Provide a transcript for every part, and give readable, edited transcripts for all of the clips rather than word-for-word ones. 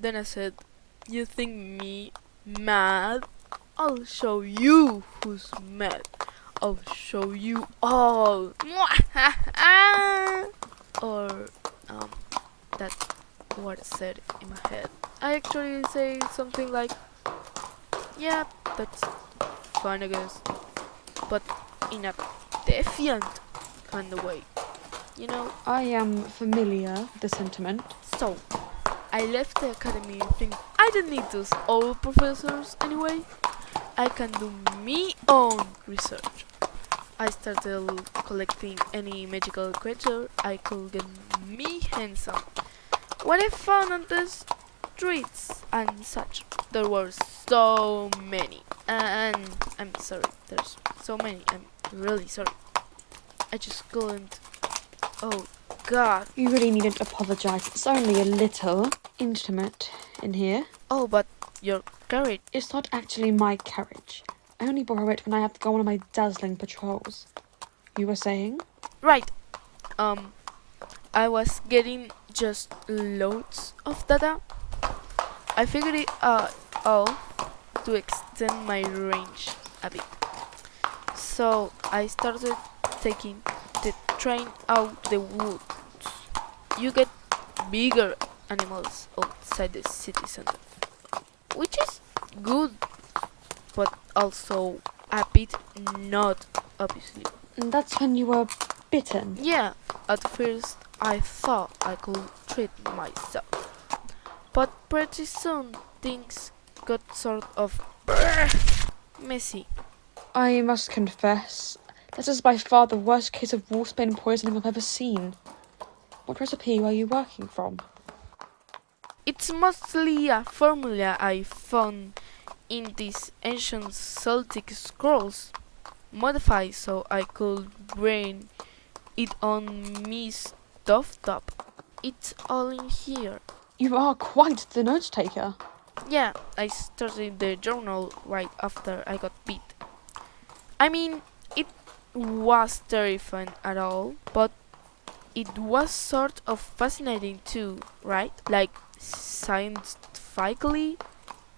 Then I said, "You think me mad? I'll show you who's mad. I'll show you all." Or, that's what I said in my head. I actually say something like, "Yeah, that's fine, I guess," but in a defiant kind of way, you know? I am familiar with the sentiment. So, I left the academy thinking I don't need those old professors anyway. I can do me own research. I started collecting any magical creature I could get me hands on. What I found on the streets and such, there were so many. And I'm sorry, there's so many. I'm really sorry. I just couldn't. Oh, God. You really needn't apologise. It's only a little intimate in here. Oh, but your carrot. It's not actually my carriage. I only borrow it when I have to go on my dazzling patrols. You were saying? Right. I was getting just loads of data. I figured it out to extend my range a bit. So I started taking the train out the woods. You get bigger animals outside the city center, which is good, but also a bit not, obviously. And that's when you were bitten. Yeah, at first I thought I could treat myself, but pretty soon things got sort of messy. I must confess, this is by far the worst case of wolfsbane poisoning I've ever seen. What recipe are you working from? It's mostly a formula I found in these ancient Celtic scrolls, modified so I could bring it on me stuffed up. It's all in here. You are quite the note taker. Yeah, I started the journal right after I got bit. I mean, it was terrifying at all, but it was sort of fascinating too, right? Like scientifically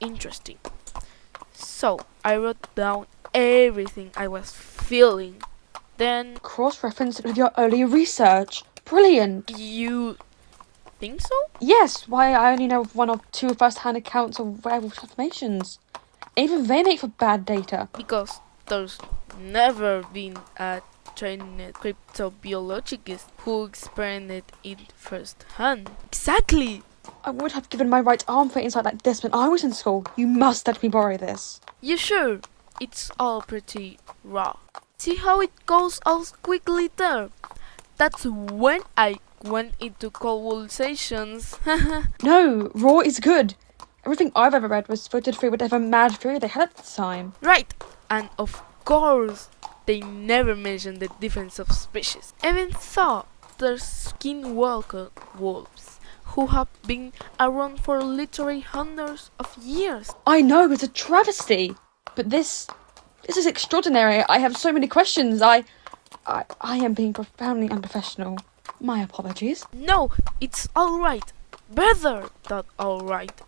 interesting. So I wrote down everything I was feeling. Then Cross-reference it with your earlier research. Brilliant. you think so? Yes, why I only know one or two first-hand accounts of werewolf transformations. Even they make for bad data. Because there's never been a trained cryptobiologist who experienced it firsthand. Exactly! I would have given my right arm for insight like this when I was in school. You must let me borrow this. You sure? It's all pretty raw. See how it goes all quickly there? That's when I went into convulsations. No, raw is good. Everything I've ever read was filtered through whatever mad theory they had at the time. Right, and of course, they never mentioned the difference of species. Even though there's skinwalker wolves who have been around for literally hundreds of years. I know, it's a travesty. But this is extraordinary. I have so many questions. I am being profoundly unprofessional. My apologies. No, it's alright. Better than alright.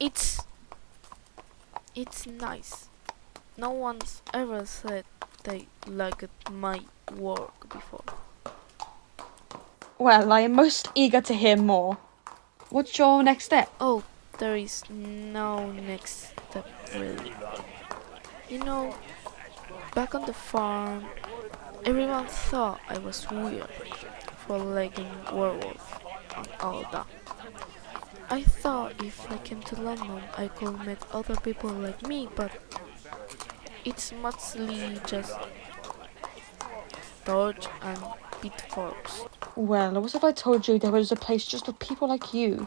It's nice. No one's ever said they liked my work before. Well, I am most eager to hear more. What's your next step? Oh, there is no next step really. You know, back on the farm, everyone thought I was weird for liking werewolves and all that. I thought if I came to London I could meet other people like me, but it's mostly just dodge and pitfalls. Well, what if I told you there was a place just for people like you,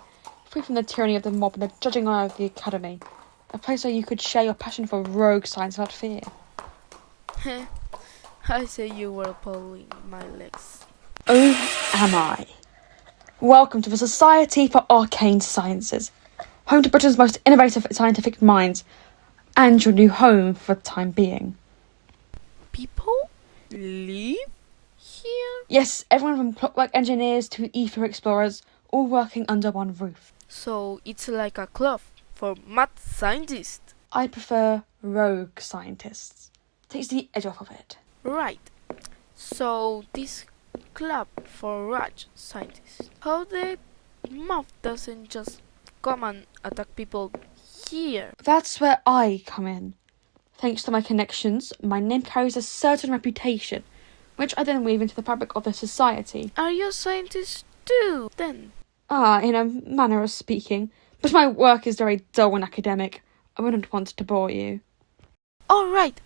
free from the tyranny of the mob and the judging eye of the academy? A place where you could share your passion for rogue science without fear. I say you were pulling my legs. Oh, am I? Welcome to the Society for Arcane Sciences, home to Britain's most innovative scientific minds, and your new home for the time being. People live here? Yes, everyone from clockwork engineers to ether explorers, all working under one roof. So it's like a club for mad scientists. I prefer rogue scientists. Takes the edge off of it. Right. So this club for rage scientists. How the mob doesn't just come and attack people here? That's where I come in. Thanks to my connections, my name carries a certain reputation, which I then weave into the fabric of the society. Are you a scientist too, then? In a manner of speaking. But my work is very dull and academic. I wouldn't want to bore you. All right.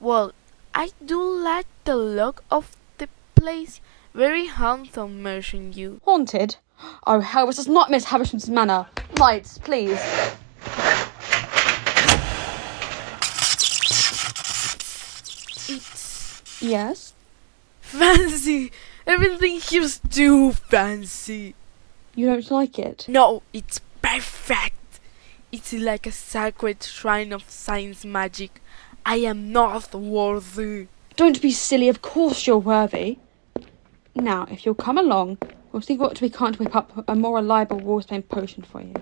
Well, I do like the look of the place. Very handsome, mention you. Haunted? Oh, hell, this is not Miss Havisham's manor. Lights, please. It's Yes? fancy. Everything here's too fancy. You don't like it? No, it's perfect. It's like a sacred shrine of science magic. I am not worthy. Don't be silly, of course you're worthy. Now, if you'll come along, we'll see what we can't whip up a more reliable Wolfsbane potion for you.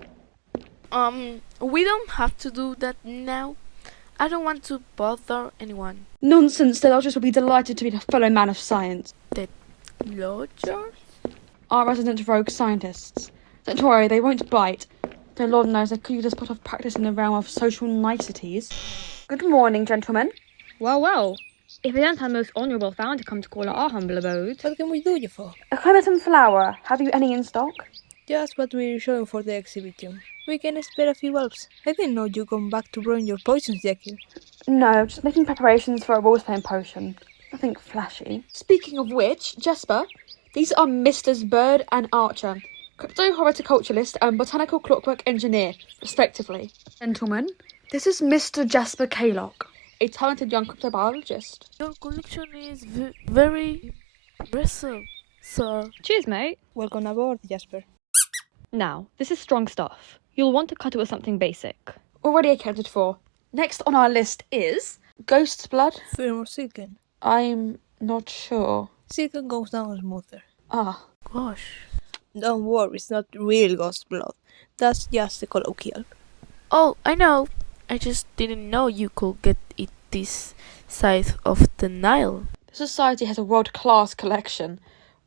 We don't have to do that now. I don't want to bother anyone. Nonsense, the Lodgers will be delighted to meet a fellow man of science. Lodgers? Our resident rogue scientists. Don't worry, they won't bite. Though Lord knows they could use a spot of practice in the realm of social niceties. Good morning, gentlemen. Well, well. If it isn't our most honourable founder come to call at our humble abode. What can we do you for? A clematis flower. Have you any in stock? Just what we're showing for the exhibition. We can spare a few bulbs. I didn't know you come back to brewing your potions, Jekyll. No, just making preparations for a Wolfsbane potion. Nothing flashy. Speaking of which, Jesper, these are Misters Bird and Archer, crypto-horticulturalist and botanical clockwork engineer, respectively. Gentlemen, this is Mr. Jasper Kaylock, a talented young cryptobiologist. Your collection is very impressive, sir. Cheers, mate. Welcome aboard, Jasper. Now, this is strong stuff. You'll want to cut it with something basic. Already accounted for. Next on our list is Ghost's Blood. Firm or silken? I'm not sure. Silken goes down smoother. Ah, Gosh. Don't worry, it's not real ghost blood. That's just the colloquial. Oh, I know. I just didn't know you could get it this side of the Nile. the Society has a world-class collection.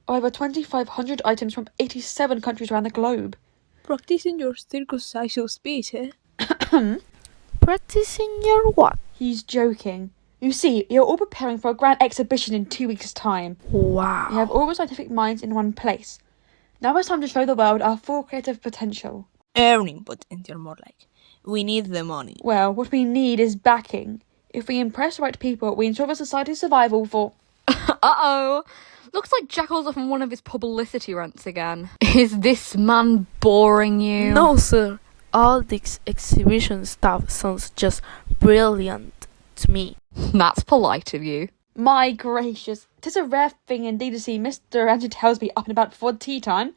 Over 2,500 items from 87 countries around the globe. Practicing your circumcisal speech, eh? Practicing your what? He's joking. You see, you're all preparing for a grand exhibition in 2 weeks' time. Wow. We have all the scientific minds in one place. Now it's time to show the world our full creative potential. Earning potential, more like. We need the money. Well, what we need is backing. If we impress the right people, we ensure the society's survival for... Uh-oh. Looks like Jekyll's off on one of his publicity rants again. Is this man boring you? No, sir. All this exhibition stuff sounds just brilliant to me. That's polite of you. My gracious, 'tis a rare thing indeed to see Mr. Andrew Telsby up and about before tea time.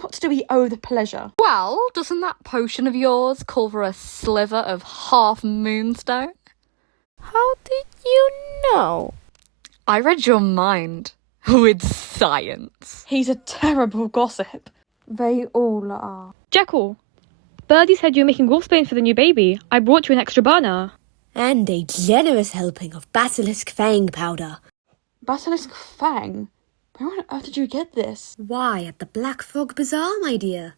What do we owe the pleasure? Well, doesn't that potion of yours call for a sliver of half moonstone? How did you know? I read your mind. With science. He's a terrible gossip. They all are. Jekyll, Birdie said you were making wolfsbane for the new baby. I brought you an extra burner. And a generous helping of basilisk fang powder. Basilisk Fang? Where on earth did you get this? Why, at the Black Frog Bazaar, my dear.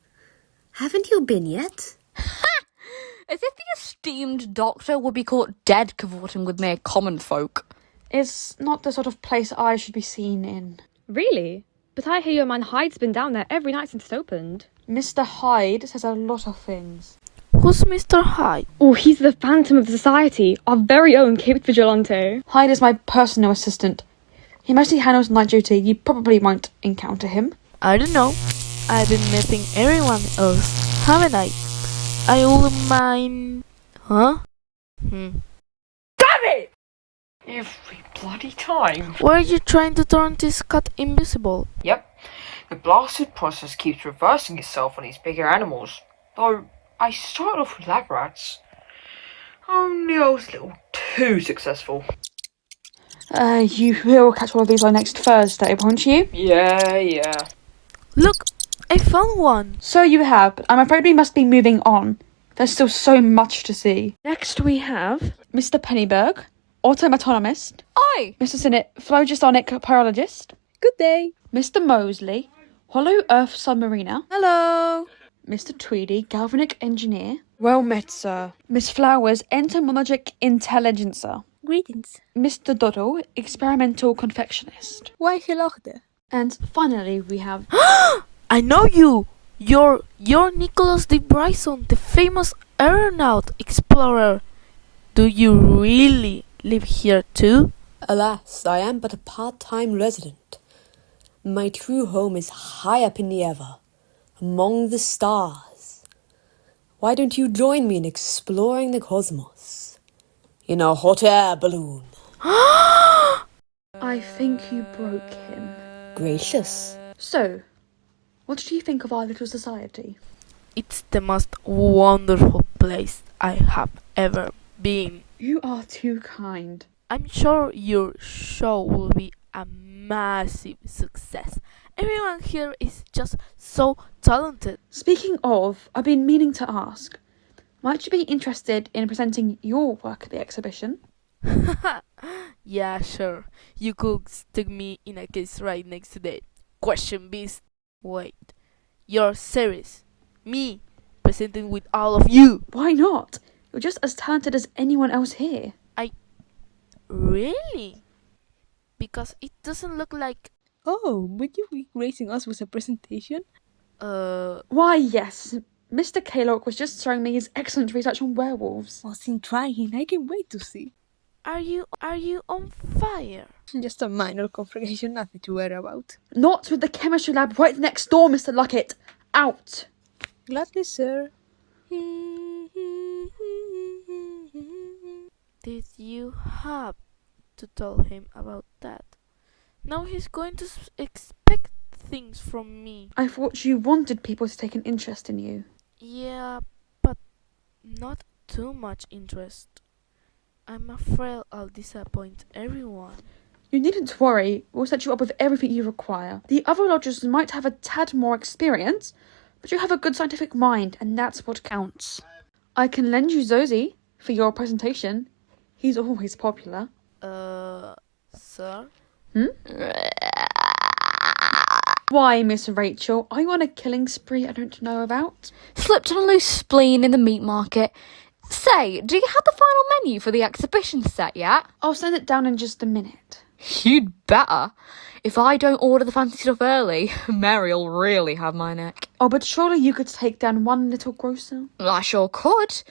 Haven't you been yet? As if the esteemed doctor would be caught dead cavorting with mere common folk. It's not the sort of place I should be seen in. Really? But I hear your man Hyde's been down there every night since it opened. Mr. Hyde says a lot of things. Who's Mr. Hyde? Oh, he's the phantom of the society, our very own Cape Vigilante. Hyde is my personal assistant. He mostly handles night duty. You probably won't encounter him. I don't know. I've been meeting everyone else, haven't I? I wouldn't mind... Huh? Every bloody time. Why are you trying to turn this cat invisible? Yep. The blasted process keeps reversing itself on these bigger animals. Though, I started off with lab rats. Only I was a little too successful. You will catch all of these by next Thursday, won't you? Yeah. Look, I found one. So you have, but I'm afraid we must be moving on. There's still so much to see. Next we have Mr. Pennyberg, automatonomist. Oi! Mr. Sinnott, phlogisonic pyrologist. Good day. Mr. Mosley, hollow earth submariner. Hello. Mr. Tweedy, galvanic engineer. Well met, sir. Miss Flowers, entomologic intelligencer. Greetings. Mr. Doddle, experimental confectionist. Why hello there? And finally we have I know you. You're Nicholas de Bryson, the famous aeronaut explorer. Do you really live here too? Alas, I am but a part-time resident. My true home is high up in the ever, among the stars. Why don't you join me in exploring the cosmos in a hot air balloon? I think you broke him. Gracious. So, what did you think of our little society? It's the most wonderful place I have ever been. You are too kind. I'm sure your show will be a massive success. Everyone here is just so talented. Speaking of, I've been meaning to ask, might you be interested in presenting your work at the exhibition? Yeah, sure. You could stick me in a case right next to the question beast. Wait, you're serious? Me presenting with all of you? Why not? You're just as talented as anyone else here. Really? Because it doesn't look like. Oh, would you be gracing us with a presentation? Why, yes. Mr. Kaylock was just showing me his excellent research on werewolves. Wasn't trying. I can wait to see. Are you on fire? Just a minor conflagration, nothing to worry about. Not with the chemistry lab right next door, Mr. Luckett. Out. Gladly, sir. Did you have to tell him about that? Now he's going to expect things from me. I thought you wanted people to take an interest in you. Yeah, but not too much interest. I'm afraid I'll disappoint everyone. You needn't worry. We'll set you up with everything you require. The other lodgers might have a tad more experience, but you have a good scientific mind, and that's what counts. I can lend you Zosie for your presentation. He's always popular. Sir? Why, Miss Rachel? Are you on a killing spree I don't know about? Slipped on a loose spleen in the meat market. Say, do you have the final menu for the exhibition set yet? I'll send it down in just a minute. You'd better. If I don't order the fancy stuff early, Mary'll really have my neck. Oh, but surely you could take down one little grocer? I sure could.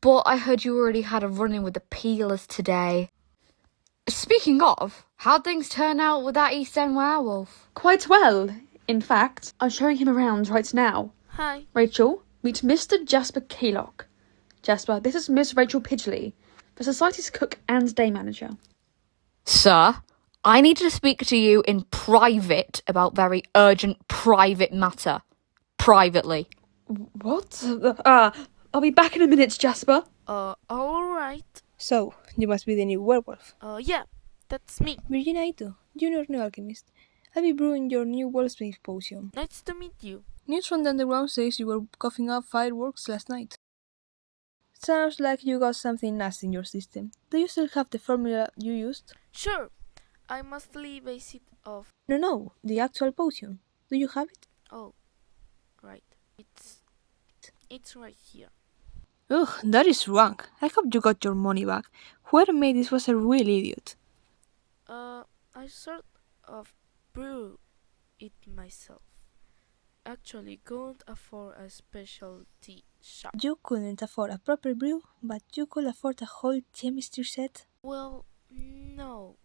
But I heard you already had a run-in with the peelers today. Speaking of, how'd things turn out with that East End werewolf? Quite well. In fact, I'm showing him around right now. Hi. Rachel, meet Mr. Jasper Kaylock. Jasper, this is Miss Rachel Pidgley, the Society's cook and day manager. Sir, I need to speak to you in private about very urgent private matter. Privately. What? I'll be back in a minute, Jasper. Alright. So, you must be the new werewolf. Yeah, that's me. Virginia Ito, junior new alchemist. I'll be brewing your new wolfsmith potion. Nice to meet you. News from the underground says you were coughing up fireworks last night. Sounds like you got something nasty in your system. Do you still have the formula you used? Sure. I mostly base it off. No, the actual potion. Do you have it? Oh, right. It's right here. Ugh, that is wrong. I hope you got your money back. Whoever made this was a real idiot. I sort of brew it myself. Actually, couldn't afford a specialty shop. You couldn't afford a proper brew, but you could afford a whole chemistry set. Well, no.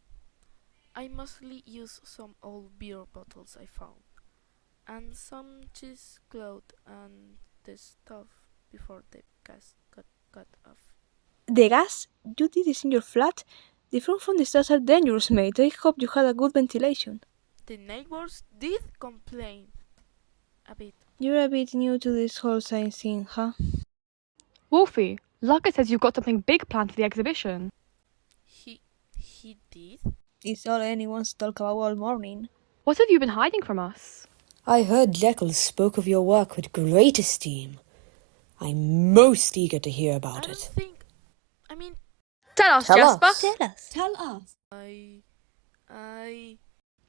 I mostly use some old beer bottles I found, and some cheesecloth and the stuff before the gas got cut off. The gas? You did this in your flat? The fumes from the stairs are dangerous, mate. I hope you had a good ventilation. The neighbors did complain a bit. You're a bit new to this whole science thing, huh? Wolfie, Luca says you've got something big planned for the exhibition. He did? It's all anyone's talk about all morning. What have you been hiding from us? I heard Jekyll spoke of your work with great esteem. I'm most eager to hear I about don't it. think. I mean, Tell us, Tell Jasper. us. Tell us. I.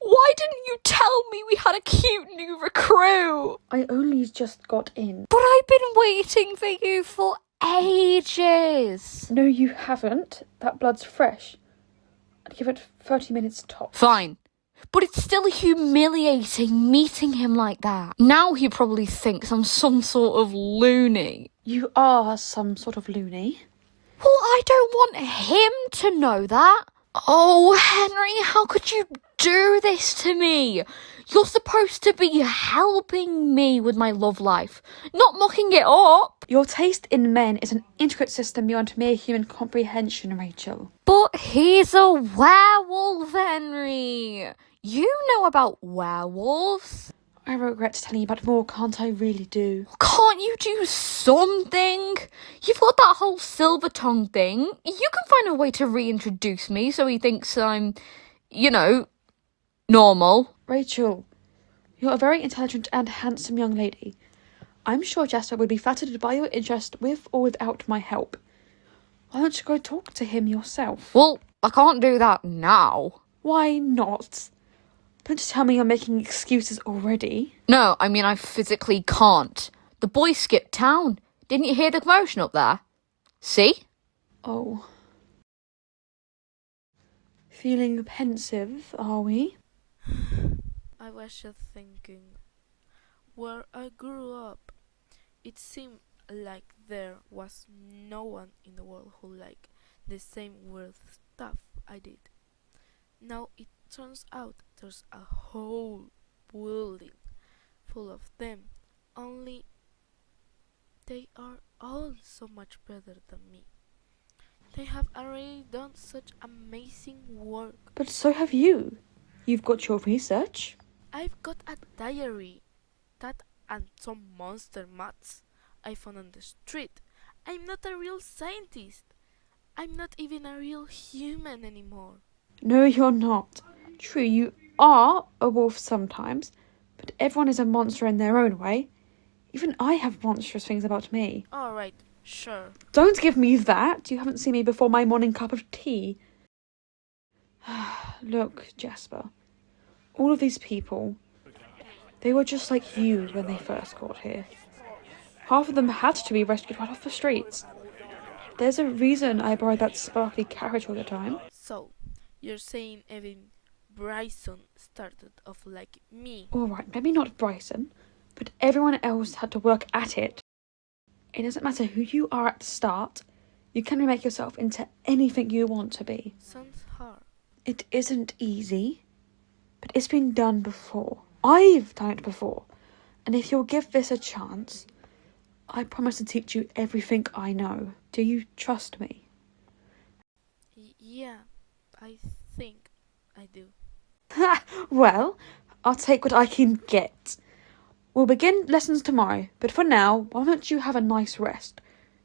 Why didn't you tell me we had a cute new recruit? I only just got in. But I've been waiting for you for ages. No, you haven't. That blood's fresh. I'd give it 30 minutes tops. Fine. But it's still humiliating meeting him like that. Now he probably thinks I'm some sort of loony. You are some sort of loony. Well, I don't want him to know that. Oh, Henry, how could you do this to me? You're supposed to be helping me with my love life, not mucking it up. Your taste in men is an intricate system beyond mere human comprehension, Rachel. But he's a werewolf, Henry. You know about werewolves. I regret telling you about more, can't I really do? Can't you do something? You've got that whole silver tongue thing. You can find a way to reintroduce me so he thinks I'm, normal. Rachel, you're a very intelligent and handsome young lady. I'm sure Jasper would be flattered by your interest with or without my help. Why don't you go talk to him yourself? Well, I can't do that now. Why not? Don't tell me you're making excuses already. No, I mean I physically can't. The boy skipped town. Didn't you hear the commotion up there? See? Oh. Feeling pensive, are we? I was just thinking. Where I grew up, it seemed like there was no one in the world who liked the same weird stuff I did. Now it turns out there's a whole building full of them, only they are all so much better than me. They have already done such amazing work. But so have you. You've got your research. I've got a diary, that and some monster maths I found on the street. I'm not a real scientist. I'm not even a real human anymore. No, you're not. True, you are a wolf sometimes, but everyone is a monster in their own way. Even I have monstrous things about me. Alright, sure. Don't give me that. You haven't seen me before my morning cup of tea. Look, Jasper. All of these people, they were just like you when they first got here. Half of them had to be rescued right off the streets. There's a reason I borrowed that sparkly carriage all the time. So, you're saying even Bryson started off like me? Alright, maybe not Bryson, but everyone else had to work at it. It doesn't matter who you are at the start, you can remake yourself into anything you want to be. Sounds hard. It isn't easy, but it's been done before. I've done it before, and if you'll give this a chance, I promise to teach you everything I know. Do you trust me? Yeah, I think I do. Well, I'll take what I can get. We'll begin lessons tomorrow, but for now, why don't you have a nice rest?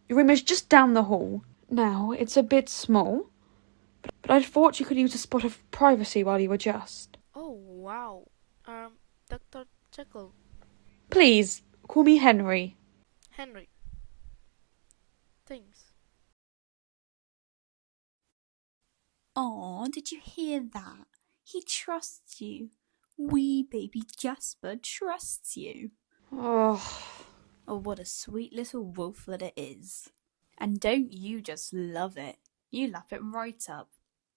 Your room is just down the hall. Now, it's a bit small, but I thought you could use a spot of privacy while you adjust. Oh, wow. Dr. Jekyll. Please, call me Henry. Henry. Thanks. Aw, did you hear that? He trusts you. Wee baby Jasper trusts you. Oh, Oh, what a sweet little wolf that it is. And don't you just love it? You lap it right up.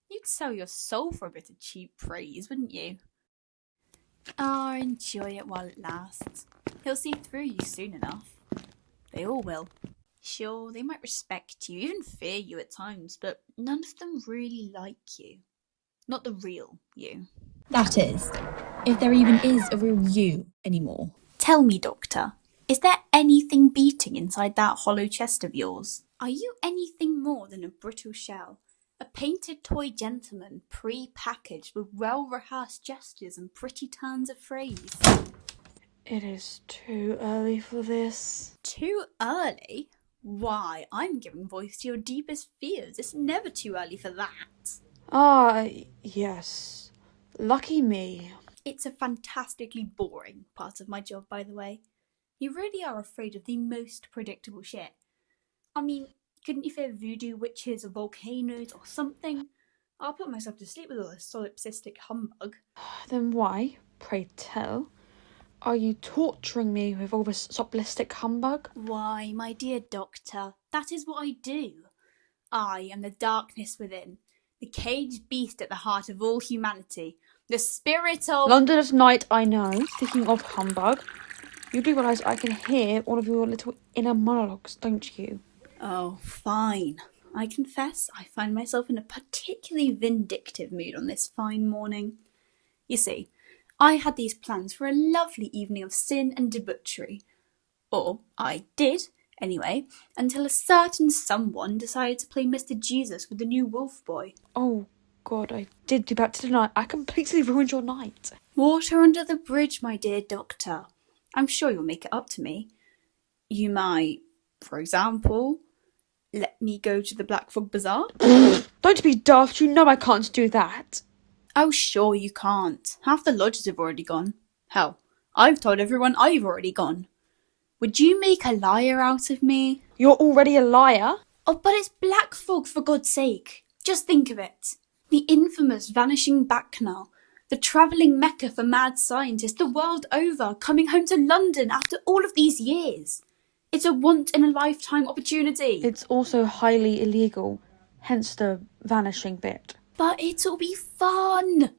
You'd sell your soul for a bit of cheap praise, wouldn't you? Ah, enjoy it while it lasts. He'll see through you soon enough. They all will. Sure, they might respect you, even fear you at times, but none of them really like you. Not the real you. That is, if there even is a real you anymore. Tell me, Doctor, is there anything beating inside that hollow chest of yours? Are you anything more than a brittle shell? A painted toy gentleman, pre-packaged with well-rehearsed gestures and pretty turns of phrase? it is too early for this. Too early? Why, I'm giving voice to your deepest fears. It's never too early for that. Ah, yes. Lucky me. It's a fantastically boring part of my job, by the way. You really are afraid of the most predictable shit. I mean, couldn't you fear voodoo witches or volcanoes or something? I'll put myself to sleep with all this solipsistic humbug. Then why, pray tell, are you torturing me with all this soplistic humbug? Why, my dear doctor, that is what I do. I am the darkness within, the caged beast at the heart of all humanity, the spirit of... London at night, I know. Speaking of humbug, you do realise I can hear all of your little inner monologues, don't you? Oh, fine. I confess I find myself in a particularly vindictive mood on this fine morning. You see, I had these plans for a lovely evening of sin and debauchery. Or I did, anyway, until a certain someone decided to play Mr. Jesus with the new wolf boy. Oh, God, I did do that tonight. I completely ruined your night. Water under the bridge, my dear doctor. I'm sure you'll make it up to me. You might, for example, let me go to the Black Frog Bazaar? Don't be daft, you know I can't do that. Oh, sure you can't. Half the lodges have already gone. Hell, I've told everyone I've already gone. Would you make a liar out of me? You're already a liar. Oh, but it's Black Frog, for God's sake. Just think of it. The infamous vanishing bacchanal. The travelling mecca for mad scientists the world over, coming home to London after all of these years. It's a once-in-a-lifetime opportunity. It's also highly illegal, hence the vanishing bit. But it'll be fun.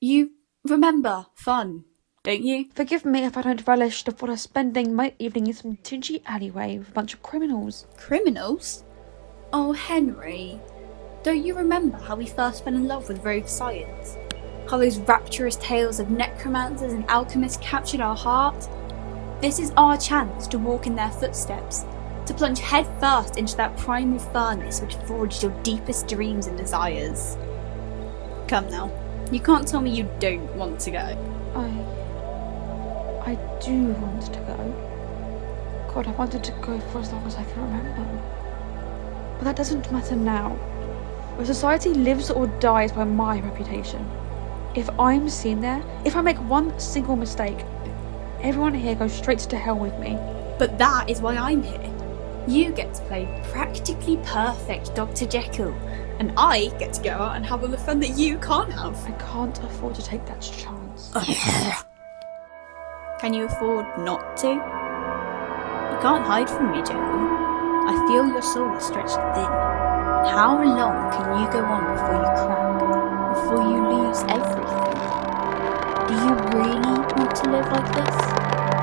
You remember fun, don't you? Forgive me if I don't relish the thought of spending my evening in some dingy alleyway with a bunch of criminals. Criminals? Oh, Henry. Don't you remember how we first fell in love with rogue science? How those rapturous tales of necromancers and alchemists captured our heart? This is our chance to walk in their footsteps, to plunge headfirst into that primal furnace which forged your deepest dreams and desires. Come now, you can't tell me you don't want to go. I do want to go. God, I wanted to go for as long as I can remember. But that doesn't matter now. Where society lives or dies by my reputation. If I'm seen there, if I make one single mistake, everyone here goes straight to hell with me. But that is why I'm here. You get to play practically perfect Dr. Jekyll, and I get to go out and have all the fun that you can't have. I can't afford to take that chance. Can you afford not to? You can't hide from me, Jekyll. I feel your soul is stretched thin. How long can you go on before you crack? Before you lose everything? Do you really want to live like this?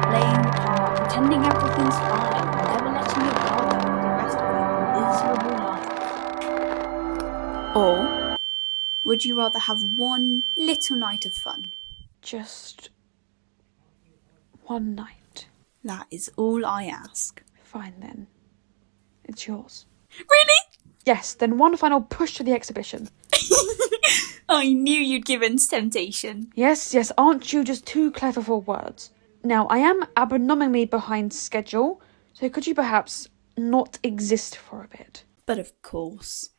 Playing the part, pretending everything's fine, and never letting your guard down for the rest of your miserable life? Or would you rather have one little night of fun? Just one night. That is all I ask. Fine then. It's yours. Really? Yes, then one final push to the exhibition. I knew you'd give in to temptation. Yes, aren't you just too clever for words? Now, I am abnormally behind schedule, so could you perhaps not exist for a bit? But of course.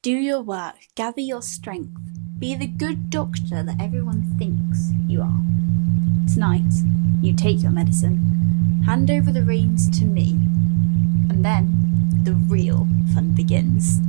Do your work, gather your strength, be the good doctor that everyone thinks you are. Tonight, you take your medicine, hand over the reins to me, and then the real fun begins.